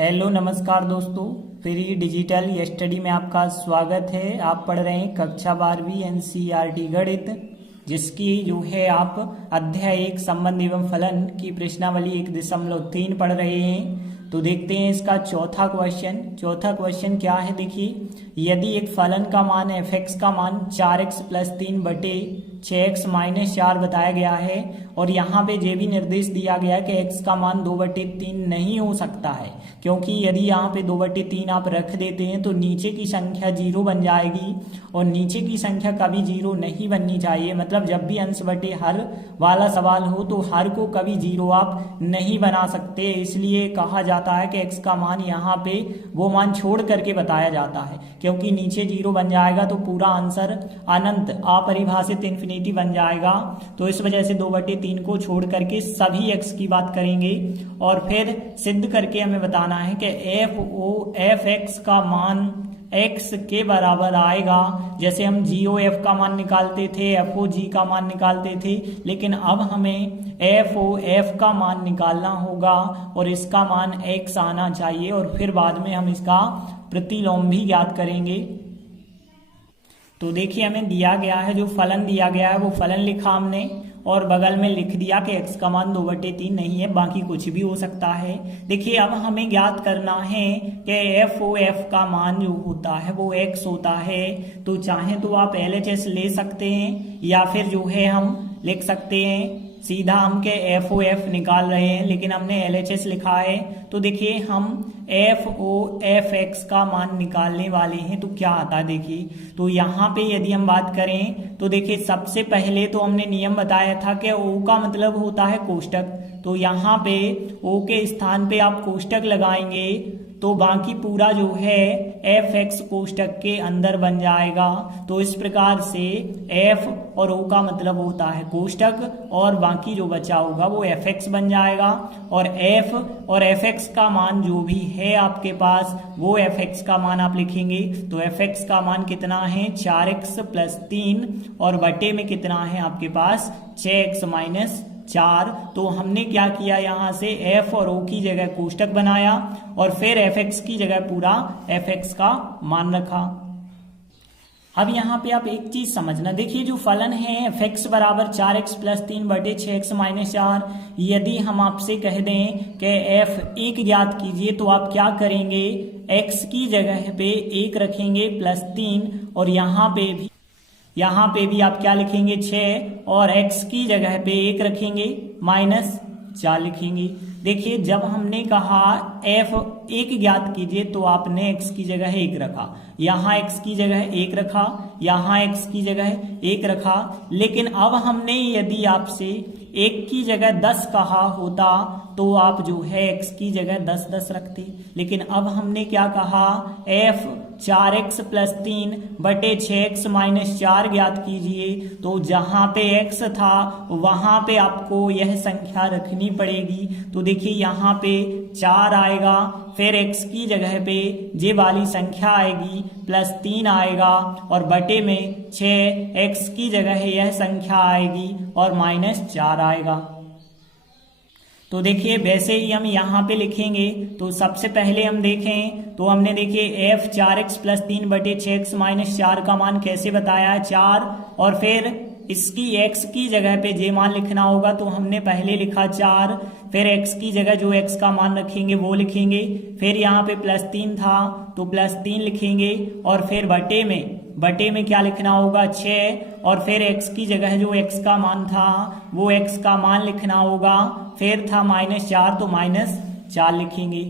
Hello नमस्कार दोस्तों, free digital study में आपका स्वागत है। आप पढ़ रहे हैं कक्षा 12वीं एनसीईआरटी गणित, जिसकी जो है आप अध्याय 1 संबंध एवं फलन की प्रश्नावली 1.3 पढ़ रहे हैं। तो देखते हैं इसका चौथा क्वेश्चन क्या है। देखिए, यदि एक फलन का मान f(x) का मान 4x + 3 बटे 6x - 4 बताया गया है और यहाँ पे ये भी निर्देश दिया गया है कि x का मान 2/3 नहीं हो सकता है, क्योंकि यदि यहाँ पे 2/3 आप रख देते हैं तो नीचे की संख्या 0 बन जाएगी और नीचे की संख्या कभी 0 नहीं बननी चाहिए। मतलब जब भी अंश बटे हर वाला सवाल हो तो हर को कभी 0 आप नहीं बना सकते। इसलिए कहा जाता है कि x का मान यहाँ पे वो मान छोड़ करके बताया जाता है, क्योंकि नीचे 0 बन जाएगा तो पूरा आंसर अनंत अपरिभाषित इन्फिनिटी बन जाएगा। तो इस वजह से 2/3 को छोड़ करके सभी x की बात करेंगे और फिर सिद्ध करके हमें बताना है कि f(x) का मान x के बराबर आएगा। जैसे हम g(f) का मान निकालते थे, f(g) का मान निकालते थे, लेकिन अब हमें f(f) का मान निकालना होगा और इसका मान x आना चाहिए और फिर बाद में हम इसका प्रतिलोम भी ज्ञात करेंगे। तो देखिए, हमें दिया गया है, जो फलन दिया गया है वो फलन लिखा हमने और बगल में लिख दिया कि x का मान 2/3 नहीं है, बाकी कुछ भी हो सकता है। देखिए, अब हमें ज्ञात करना है कि f(f) का मान जो होता है वो x होता है। तो चाहे तो आप LHS ले सकते हैं या फिर जो है हम लिख सकते हैं सीधा हम के f(f) निकाल रहे हैं, लेकिन हमने LHS लिखा है। तो देखिए, हम f(x) का मान निकालने वाले हैं तो क्या आता है। देखिए, तो यहाँ पे यदि हम बात करें तो देखिए, सबसे पहले तो हमने नियम बताया था कि o का मतलब होता है कोष्टक। तो यहाँ पे o के स्थान पे आप कोष्टक लगाएंगे तो बाकी पूरा जो है f(x) कोष्टक के अंदर बन जाएगा। तो इस प्रकार से f और o का मतलब होता है कोष्टक और बाकी जो बचा होगा वो f(x) बन जाएगा और f और f(x) का मान जो भी है आपके पास वो f(x) का मान आप लिखेंगे। तो f(x) का मान कितना है 4x + 3 और बटे में कितना है आपके पास 6x - 4। तो हमने क्या किया, यहाँ से f और o की जगह कोष्टक बनाया और फिर f(x) की जगह पूरा f(x) का मान रखा। अब यहाँ पे आप एक चीज समझना, देखिए जो फलन है f(x) बराबर 4x + 3 बटे 6x - 4, यदि हम आपसे कह दें कि f1 ज्ञात कीजिए तो आप क्या करेंगे, x की जगह पे 1 रखेंगे +3 और यहाँ पे भी आप क्या लिखेंगे 6 और x की जगह पे 1 रखेंगे -4 लिखेंगे। देखिए, जब हमने कहा f1 ज्ञात कीजिए तो आपने x की जगह 1 रखा, यहाँ x की जगह 1 रखा, यहाँ x की जगह 1 रखा। लेकिन अब हमने यदि आपसे 1 की जगह 10 कहा होता तो आप जो है x की जगह 10 रखते। लेकिन अब हमने क्या कहा, f 4x + 3 बटे 6x - 4 ज्ञात कीजिए। तो जहां पे x था वहां पे आपको यह संख्या रखनी पड़ेगी। तो देखिए, यहाँ पे 4 आएगा, फिर x की जगह पे ये वाली संख्या आएगी +3 आएगा और बटे में 6x की जगह यह संख्या आएगी और -4 आएगा। तो देखिए, वैसे ही हम यहाँ पे लिखेंगे। तो सबसे पहले हम देखें तो हमने देखिए f 4x + 3 बटे 6x - 4 का मान कैसे बताया है 4 और फिर इसकी x की जगह पे जे मान लिखना होगा। तो हमने पहले लिखा 4, फिर x की जगह जो x का मान रखेंगे वो लिखेंगे, फिर यहाँ पे +3 था तो +3 लिखेंगे और फिर बटे में क्या लिखना होगा 6 और फिर x की जगह जो x का मान था वो x का मान लिखना होगा, फिर था -4 तो -4 लिखेंगे।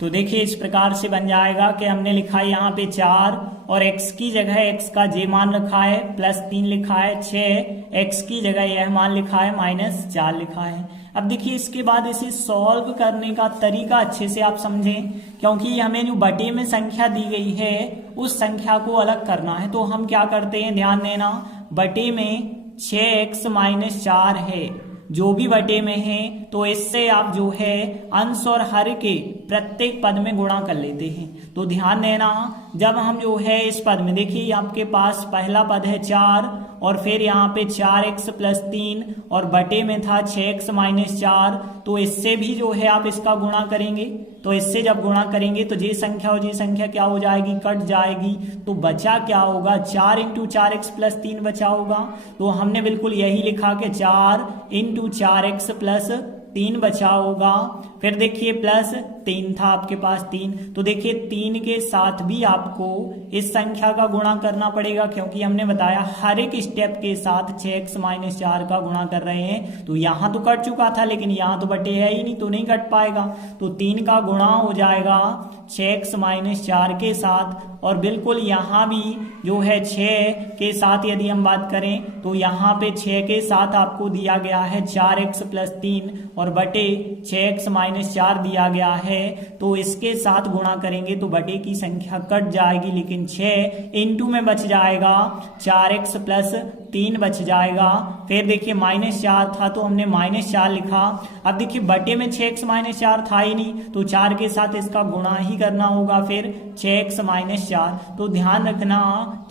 तो देखिए, इस प्रकार से बन जाएगा कि हमने लिखा है यहाँ पे 4 और x की जगह x का जे मान रखा है +3 लिखा है, 6 x की जगह यह मान लिखा है -4 लिखा है। अब देखिए, इसके बाद इसे सॉल्व करने का तरीका अच्छे से आप समझें, क्योंकि हमें जो बटे में संख्या दी गई है उस संख्या को अलग करना है। तो हम क्या करते हैं, ध्यान देना, बटे में 6x - 4 है, जो भी बटे में है तो इससे आप जो है अंश और हर के प्रत्येक पद में गुणा कर लेते हैं। तो ध्यान देना, जब हम जो है इस पद में देखिए आपके पास पहला पद है 4 और फिर यहाँ पे 4x + 3 और बटे में था 6x - 4। तो इससे भी जो है आप इसका गुणा करेंगे, तो इससे जब गुणा करेंगे तो ये संख्या और ये संख्या क्या हो जाएगी, कट जाएगी। तो बचा क्या होगा, 4 × 4x + 3 बचा होगा। तो हमने बिल्कुल यही लिखा कि 4 × 4x + 3 बचा होगा। फिर देखिए +3 था आपके पास 3, तो देखिए 3 के साथ भी आपको इस संख्या का गुणा करना पड़ेगा, क्योंकि हमने बताया हर एक स्टेप के साथ 6x - 4 का गुणा कर रहे हैं। तो यहाँ तो कट चुका था, लेकिन यहाँ तो बटे है ही नहीं, तो नहीं कट पाएगा। तो 3 का गुणा हो जाएगा 6x - 4 के साथ। और बिल्कुल यहाँ भी जो है 6 के साथ यदि हम बात करें तो यहाँ पे 6 के साथ आपको दिया गया है 4x + 3 और बटे 6x - 4 दिया गया है। तो इसके साथ गुणा करेंगे तो बटे की संख्या कट जाएगी, लेकिन 6 इंटू में बच जाएगा 4x + 3 बच जाएगा। फिर देखिए -4 था तो हमने -4 लिखा। अब देखिए बटे में 6x - 4 था ही नहीं, तो 4 के साथ इसका गुणा ही करना होगा, फिर 6x - 4। तो ध्यान रखना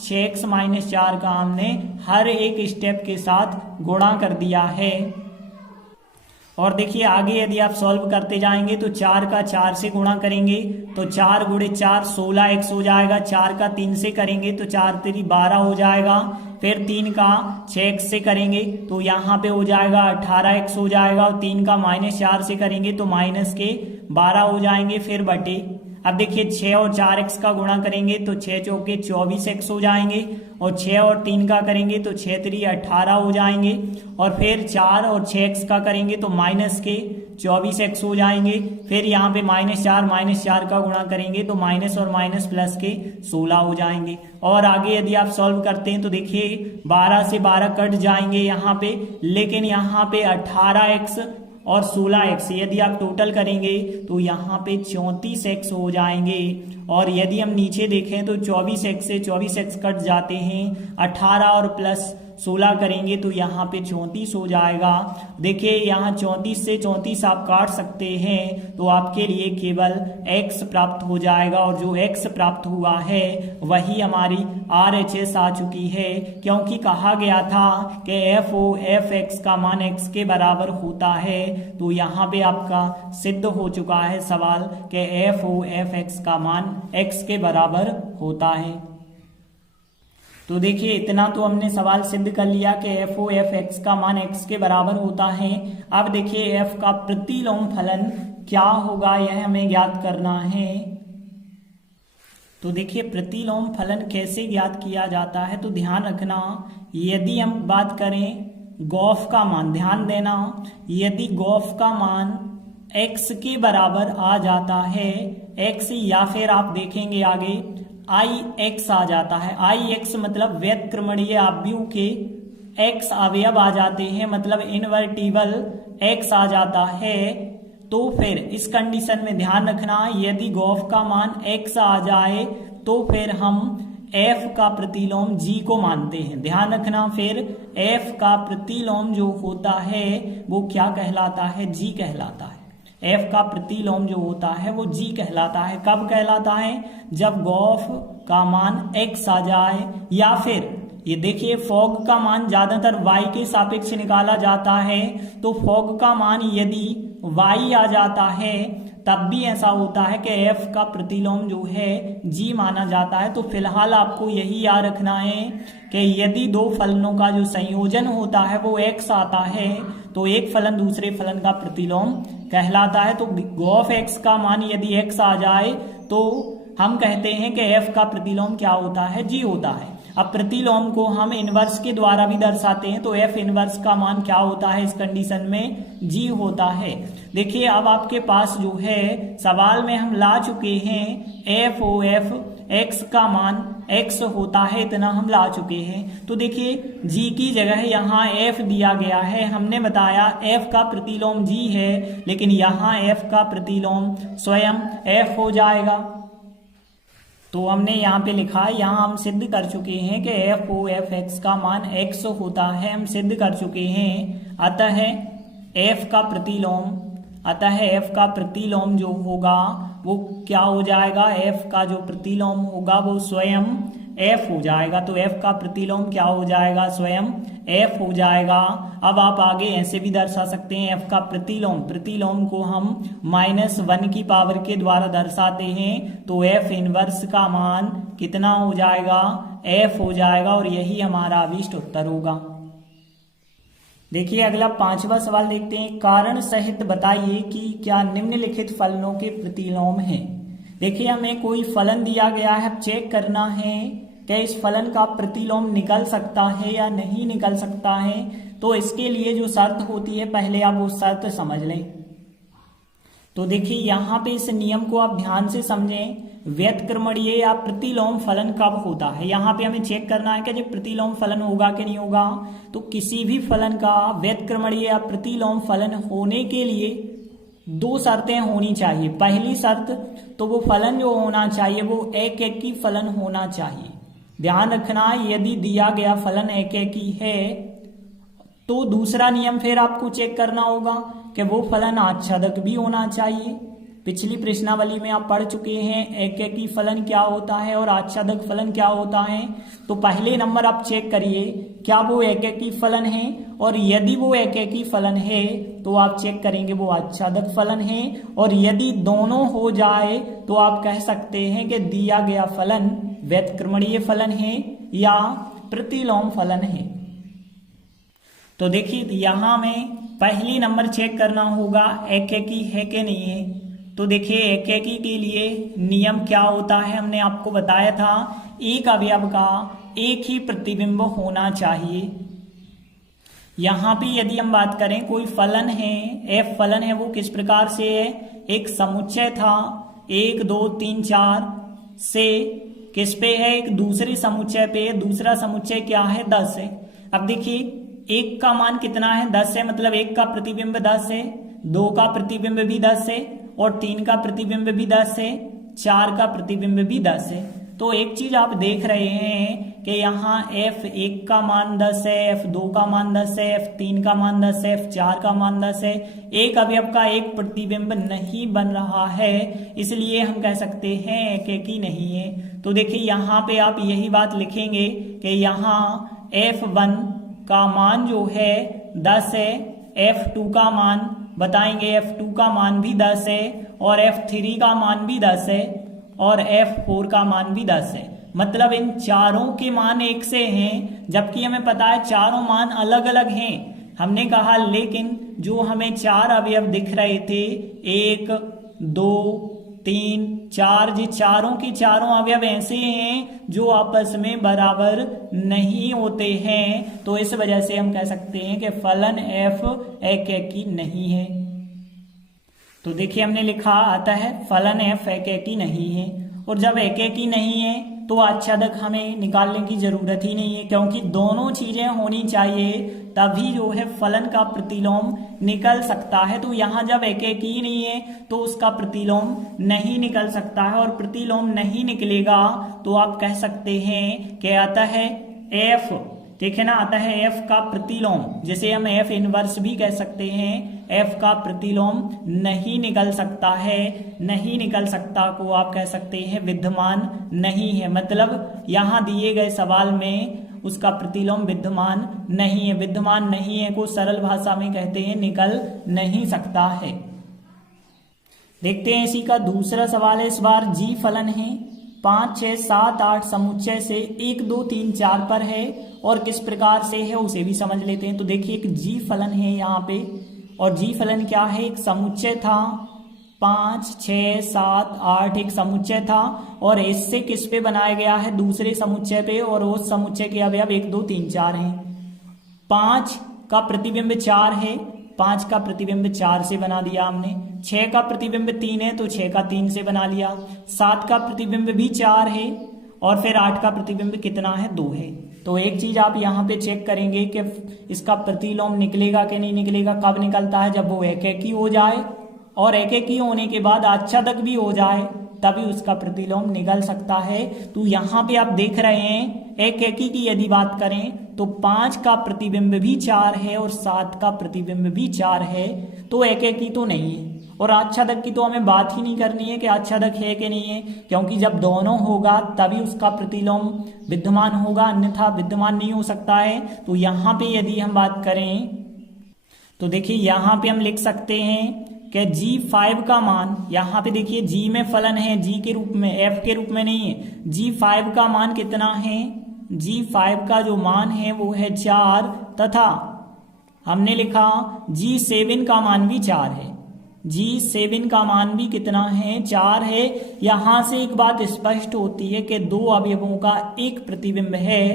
6x - 4 का हमने हर एक स्टेप के साथ गुणा कर दिया है। और देखिए आगे यदि आप सॉल्व करते जाएंगे तो 4 का 4 से गुणा करेंगे तो 4 × 4 16x हो जाएगा। 4 का 3 से करेंगे तो 4 × 3 12 हो जाएगा। फिर 3 का 6x से करेंगे तो यहाँ पे हो जाएगा 18x हो जाएगा। और 3 का -4 से करेंगे तो -12 हो जाएंगे। फिर बटे, अब देखिए 6 और 4x का गुणा करेंगे तो 6 चौके 24x हो जाएंगे। और 6 और 3 का करेंगे तो 6 × 3 18 हो जाएंगे। और फिर 4 और 6x का करेंगे तो -24x हो जाएंगे। फिर यहाँ पे -4 का गुणा करेंगे तो माइनस और माइनस प्लस के 16 हो जाएंगे। और आगे यदि आप सॉल्व करते हैं तो देखिए 12 से 12 कट जाएंगे यहाँ पे, लेकिन यहाँ पे 18x और 16x यदि आप टोटल करेंगे तो यहाँ पे 34x हो जाएंगे। और यदि हम नीचे देखें तो 24x से 24x कट जाते हैं, 18 और प्लस 16 करेंगे तो यहाँ पे 34 हो जाएगा। देखिए यहाँ 34 से 34 आप काट सकते हैं तो आपके लिए केवल x प्राप्त हो जाएगा। और जो x प्राप्त हुआ है वही हमारी RHS आ चुकी है, क्योंकि कहा गया था कि f(f(x) का मान x के बराबर होता है। तो यहाँ पे आपका सिद्ध हो चुका है सवाल कि f(f(x) का मान x के बराबर होता है। तो देखिए इतना तो हमने सवाल सिद्ध कर लिया कि f(f(x) का मान x के बराबर होता है। अब देखिए f का प्रतिलोम फलन क्या होगा यह हमें ज्ञात करना है। तो देखिए प्रतिलोम फलन कैसे ज्ञात किया जाता है, तो ध्यान रखना यदि हम बात करें गॉफ का मान, ध्यान देना यदि गॉफ का मान x के बराबर आ जाता है, x या फिर आप देखेंगे आगे Ix आ जाता है। Ix मतलब व्युत्क्रमणीय आव्यूह के x अवयव आ जाते हैं, मतलब इनवर्टिबल x आ जाता है। तो फिर इस कंडीशन में ध्यान रखना यदि गॉफ का मान x आ जाए तो फिर हम f का प्रतिलोम g को मानते हैं। ध्यान रखना फिर f का प्रतिलोम जो होता है वो क्या कहलाता है, g कहलाता है। f का प्रतिलोम जो होता है वो g कहलाता है। कब कहलाता है, जब गॉफ का मान x आ जाए, या फिर ये देखिए फॉग का मान ज्यादातर y के सापेक्ष निकाला जाता है। तो फॉग का मान यदि y आ जाता है तब भी ऐसा होता है कि f का प्रतिलोम जो है g माना जाता है। तो फिलहाल आपको यही याद रखना है कि यदि दो फलनों का जो संयोजन होता है वो x आता है तो एक फलन दूसरे फलन का प्रतिलोम कहलाता है। तो गॉफ x का मान यदि x आ जाए तो हम कहते हैं कि f का प्रतिलोम क्या होता है, g होता है। अब प्रतिलोम को हम इनवर्स के द्वारा भी दर्शाते हैं, तो f इनवर्स का मान क्या होता है इस कंडीशन में, g होता है। देखिए अब आपके पास जो है सवाल में हम ला चुके हैं f(f(x) का मान x होता है, इतना हम ला चुके हैं। तो देखिए g की जगह यहाँ f दिया गया है। हमने बताया f का प्रतिलोम g है, लेकिन यहाँ f का प्रतिलोम स्वयं f हो जाएगा। तो हमने यहाँ पे लिखा है, यहाँ हम सिद्ध कर चुके हैं कि f(f(x) का मान x होता है, हम सिद्ध कर चुके हैं। अतः f का प्रतिलोम जो होगा वो क्या हो जाएगा, f का जो प्रतिलोम होगा वो स्वयं एफ हो जाएगा। तो एफ का प्रतिलोम क्या हो जाएगा, स्वयं एफ हो जाएगा। अब आप आगे ऐसे भी दर्शा सकते हैं एफ का प्रतिलोम को हम -1 की पावर के द्वारा दर्शाते हैं। तो एफ इनवर्स का मान कितना हो जाएगा, एफ हो जाएगा, और यही हमारा अभीष्ट उत्तर होगा। देखिए अगला 5वां सवाल देखते हैं, कारण सहित बताइए कि क्या निम्नलिखित फलनों के प्रतिलोम हैं। देखिए हमें कोई फलन दिया गया है, अब चेक करना है कि इस फलन का प्रतिलोम निकल सकता है या नहीं निकल सकता है। तो इसके लिए जो शर्त होती है पहले आप वो शर्त समझ लें। तो देखिए यहाँ पे इस नियम को आप ध्यान से समझें, व्युत्क्रमणीय या प्रतिलोम फलन कब होता है। यहाँ पे हमें चेक करना है कि जब प्रतिलोम फलन होगा कि नहीं होगा। तो किसी भी फलन का व्युत्क्रमणीय या प्रतिलोम फलन होने के लिए 2 शर्तें होनी चाहिए। पहली शर्त तो वो फलन जो होना चाहिए वो एक-एकी फलन होना चाहिए। ध्यान रखना यदि दिया गया फलन एक-एकी है तो दूसरा नियम फिर आपको चेक करना होगा कि वो फलन आच्छादक भी होना चाहिए। पिछली प्रश्नावली में आप पढ़ चुके हैं एक-एकी फलन क्या होता है और आच्छादक फलन क्या होता है। तो पहले नंबर आप चेक करिए क्या वो एक-एकी फलन है, और यदि वो एक-एकी फलन है तो आप चेक करेंगे वो आच्छादक फलन है, और यदि दोनों हो जाए तो आप कह सकते हैं कि दिया गया फलन व्युत्क्रमणीय फलन है या प्रतिलोम फलन है। तो देखिए यहाँ में पहली नंबर चेक करना होगा एक-एकी है कि नहीं है। तो देखिए एक-एकी के लिए नियम क्या होता है, हमने आपको बताया था एक अवयव का एक ही प्रतिबिंब होना चाहिए। यहाँ पे यदि हम बात करें कोई फलन है, एफ फलन है, वो किस प्रकार से है, एक समुच्चय था 1 2 3 4 से किस पे है, एक दूसरे समुच्चय पे, दूसरा समुच्चय क्या है 10 है। अब देखिए 1 का मान कितना है 10 है, मतलब 1 का प्रतिबिंब 10 है, 2 का प्रतिबिंब भी 10 है, और 3 का प्रतिबिंब भी 10 है, 4 का प्रतिबिंब भी 10 है। तो एक चीज आप देख रहे हैं कि यहाँ F1 का मान 10 है, F2 का मान 10 है, F3 का मान 10 है, F4 का मान 10 है। एक अवयव का एक प्रतिबिंब नहीं बन रहा है, इसलिए हम कह सकते हैं एक-एकी नहीं है। तो देखिए यहाँ पे आप यही बात लिखेंगे कि यहाँ F1 का मान जो है 10 है, F2 का मान बताएंगे, F2 का मान भी 10 है, और F3 का मान भी 10 है, और F4 का मान भी 10 है। मतलब इन चारों के मान एक से हैं, जबकि हमें पता है चारों मान अलग अलग हैं। हमने कहा लेकिन जो हमें 4 अवयव दिख रहे थे 1 2 3 4, ये चारों के चारों अवयव ऐसे हैं जो आपस में बराबर नहीं होते हैं। तो इस वजह से हम कह सकते हैं कि फलन f एक-एकी नहीं है। तो देखिए हमने लिखा आता है फलन f एक-एकी नहीं है, और जब एक-एकी नहीं है तो आच्छादक हमें निकालने की जरूरत ही नहीं है, क्योंकि दोनों चीजें होनी चाहिए तभी जो है फलन का प्रतिलोम निकल सकता है। तो यहाँ जब एक-एकी नहीं है तो उसका प्रतिलोम नहीं निकल सकता है, और प्रतिलोम नहीं निकलेगा तो आप कह सकते हैं कि आता है f, ठीक है ना, आता है f का प्रतिलोम, जिसे हम f इनवर्स भी कह सकते हैं। f का प्रतिलोम नहीं निकल सकता है, नहीं निकल सकता को आप कह सकते हैं विद्यमान नहीं है। मतलब यहाँ दिए गए सवाल में उसका प्रतिलोम विद्यमान नहीं है। विद्यमान नहीं है को सरल भाषा में कहते हैं निकल नहीं सकता है। देखते हैं इसी का दूसरा सवाल है। इस बार जी फलन है 5 6 7 8 समुच्चय से 1 2 3 4 पर है, और किस प्रकार से है उसे भी समझ लेते हैं। तो देखिए एक जी फलन है यहाँ पे, और जी फलन क्या है, एक समुच्चय था 5 6 7 8 एक समुच्चय था, और इससे किस पे बनाया गया है, दूसरे समुच्चय पे, और उस समुच्चय के अवयव 1 2 3 4 हैं। 5 का प्रतिबिंब 4 है, 5 का प्रतिबिंब 4 से बना दिया हमने। 6 का प्रतिबिंब 3 है तो 6 का 3 से बना लिया। 7 का प्रतिबिंब भी 4 है, और फिर 8 का प्रतिबिंब कितना है, 2 है। तो एक चीज आप यहाँ पे चेक करेंगे कि इसका प्रतिलोम निकलेगा कि नहीं निकलेगा। कब निकलता है, जब वो एक-एकी हो जाए, और एक-एकी होने के बाद आच्छादक भी हो जाए, तभी उसका प्रतिलोम निकल सकता है। तो यहाँ पे आप देख रहे हैं एक-एकी की यदि बात करें तो 5 का प्रतिबिंब भी 4 है और 7 का प्रतिबिंब भी 4 है, तो एक-एकी तो नहीं है। और आच्छादक की तो हमें बात ही नहीं करनी है कि आच्छादक है कि नहीं है, क्योंकि जब दोनों होगा तभी उसका प्रतिलोम विद्यमान होगा, अन्यथा विद्यमान नहीं हो सकता है। तो यहाँ पे यदि हम बात करें तो देखिए यहाँ पे हम लिख सकते हैं कि G5 का मान, यहाँ पे देखिए G में फलन है, G के रूप में, F के रूप में नहीं है। G5 का मान कितना है? G5 का जो मान है वो है 4, तथा हमने लिखा G7 का मान भी 4 है। G7 का मान भी कितना है? 4 है। यहां से एक बात स्पष्ट होती है कि दो अवयवों का एक प्रतिबिंब है,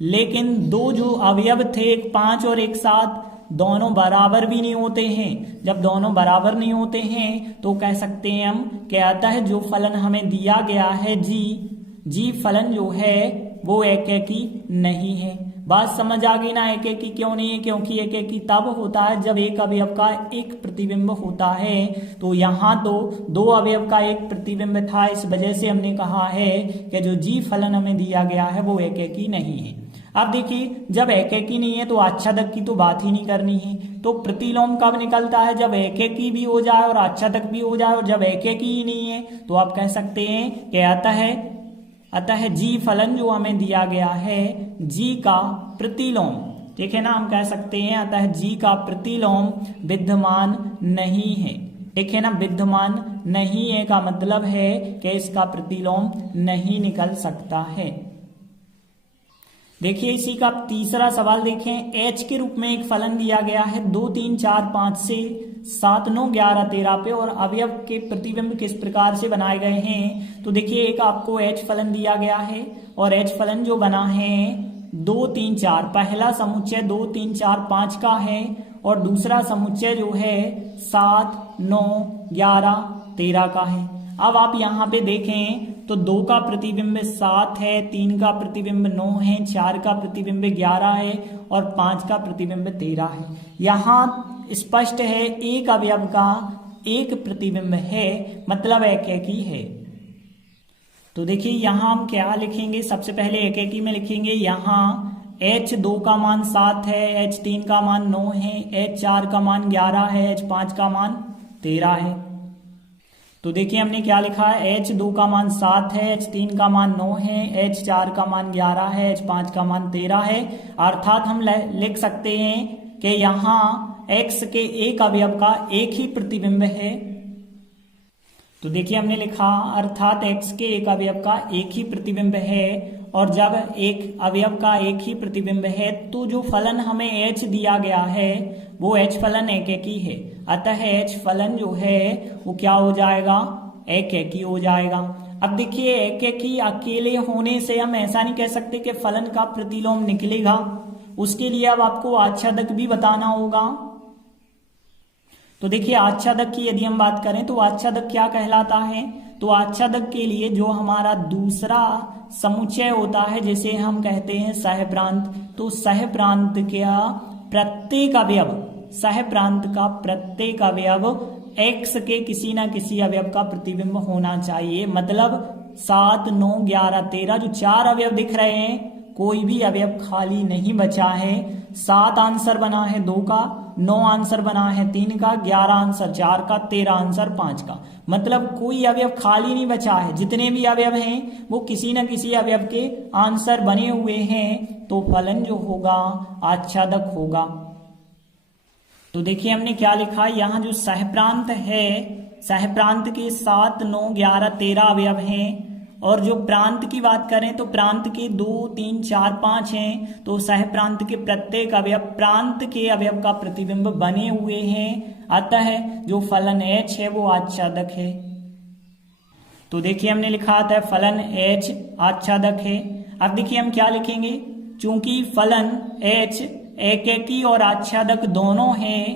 लेकिन दो जो अवयव थे, एक 5 और एक 7, दोनों बराबर भी नहीं होते हैं। जब दोनों बराबर नहीं होते हैं तो कह सकते हैं हम कि अतः जो फलन हमें दिया गया है जी फलन जो है वो एकेकी नहीं है। बात समझ आ गई ना? एकेकी क्यों नहीं है? क्योंकि एकेकी तब होता है जब एक अवयव का एक प्रतिबिंब होता है। तो यहाँ तो दो अवयव का एक प्रतिबिंब था, इस वजह से हमने कहा है कि जो जी फलन हमें दिया गया है वो एकेकी नहीं है। अब देखिए, जब एकेकी नहीं है तो आच्छादक की तो बात ही नहीं करनी है। तो प्रतिलोम कब निकलता है? जब एकेकी भी हो जाए और आच्छादक भी हो जाए, और जब एकेकी ही नहीं है तो आप कह सकते हैं कि अतः जी फलन जो हमें दिया गया है, जी का प्रतिलोम, ठीक है ना, हम कह सकते हैं अतः जी का प्रतिलोम विद्यमान नहीं है। ठीक है ना, विद्यमान नहीं है का मतलब है कि इसका प्रतिलोम नहीं निकल सकता है। देखिए इसी का तीसरा सवाल देखें। H के रूप में एक फलन दिया गया है 2, 3, 4, 5 से 7, 9, 11, 13 पे, और अवयव के प्रतिबिंब किस प्रकार से बनाए गए हैं। तो देखिए एक आपको H फलन दिया गया है, और H फलन जो बना है 2, 3, 4, पहला समुच्चय 2, 3, 4, 5 का है, और दूसरा समुच्चय जो है 7, 9, 11, 13 का है। अब आप यहाँ पे देखें तो 2 का प्रतिबिंब 7 है, 3 का प्रतिबिंब 9 है, 4 का प्रतिबिंब 11 है, और 5 का प्रतिबिंब 13 है। यहाँ स्पष्ट है एक अवयव का एक प्रतिबिंब है, मतलब एकेकी है। तो देखिए यहाँ हम क्या लिखेंगे? सबसे पहले एकेकी में लिखेंगे यहाँ H2 का मान 7 है, H3 का मान 9 है, H4 का मान 11 है, H5 का मान 13 है। तो देखिए हमने क्या लिखा है? H2 का मान 7 है, H3 का मान 9 है, H4 का मान 11 है, H5 का मान 13 है। अर्थात हम लिख सकते हैं कि यहाँ X के एक अवयव का एक ही प्रतिबिंब है। तो देखिए हमने लिखा अर्थात X के एक अवयव का एक ही प्रतिबिंब है, और जब एक अवयव का एक ही प्रतिबिंब है तो जो फलन हमें H दिया गया है वो H फलन एकेकी है। अतः H फलन जो है वो क्या हो जाएगा? एकेकी हो जाएगा। अब देखिए एकेकी अकेले होने से हम ऐसा नहीं कह सकते कि फलन का प्रतिलोम निकलेगा, उसके लिए अब आपको आच्छादक भी बताना होगा। तो देखिए आच्छादक की यदि हम बात करें तो आच्छादक क्या कहलाता है? तो आच्छादक के लिए जो हमारा दूसरा समुच्चय होता है, जैसे हम कहते हैं सहप्रांत, तो सहप्रांत का प्रत्येक अवयव, सहप्रांत का प्रत्येक अवयव X के किसी ना किसी अवयव का प्रतिबिंब होना चाहिए। मतलब 7, 9, 11, 13 जो 4 अवयव दिख रहे हैं, कोई भी अवयव खाली नहीं बचा है। 7 आंसर बना है 2 का, 9 आंसर बना है 3 का, 11 आंसर 4 का, 13 आंसर 5 का। मतलब कोई अवयव खाली नहीं बचा है। जितने भी अवयव हैं वो किसी न किसी अवयव के आंसर बने हुए हैं, तो फलन जो होगा आच्छादक होगा। तो देखिए हमने क्या लिखा, यहाँ जो सहप्रांत है, सहप्रांत के 7, 9, 11, 13 अवयव हैं, और जो प्रांत की बात करें तो प्रांत के 2, 3, 4, 5 हैं। तो सहप्रांत के प्रत्येक अवयव प्रांत के अवयव का प्रतिबिंब बने हुए हैं, अतः जो फलन H है वो आच्छादक है। तो देखिए हमने लिखा था फलन H आच्छादक है। अब देखिए हम क्या लिखेंगे, चूंकि फलन H एकेकी और आच्छादक दोनों हैं,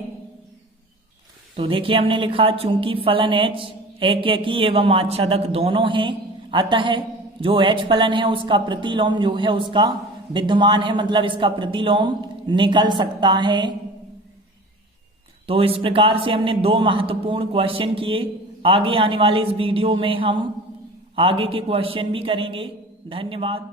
तो देखिए हमने लिखा चूंकि फलन H एकेकी एवं आच्छादक दोनों हैं, अतः जो H फलन है उसका प्रतिलोम जो है उसका विद्यमान है, मतलब इसका प्रतिलोम निकल सकता है। तो इस प्रकार से हमने 2 महत्वपूर्ण क्वेश्चन किए। आगे आने वाले इस वीडियो में हम आगे के क्वेश्चन भी करेंगे। धन्यवाद।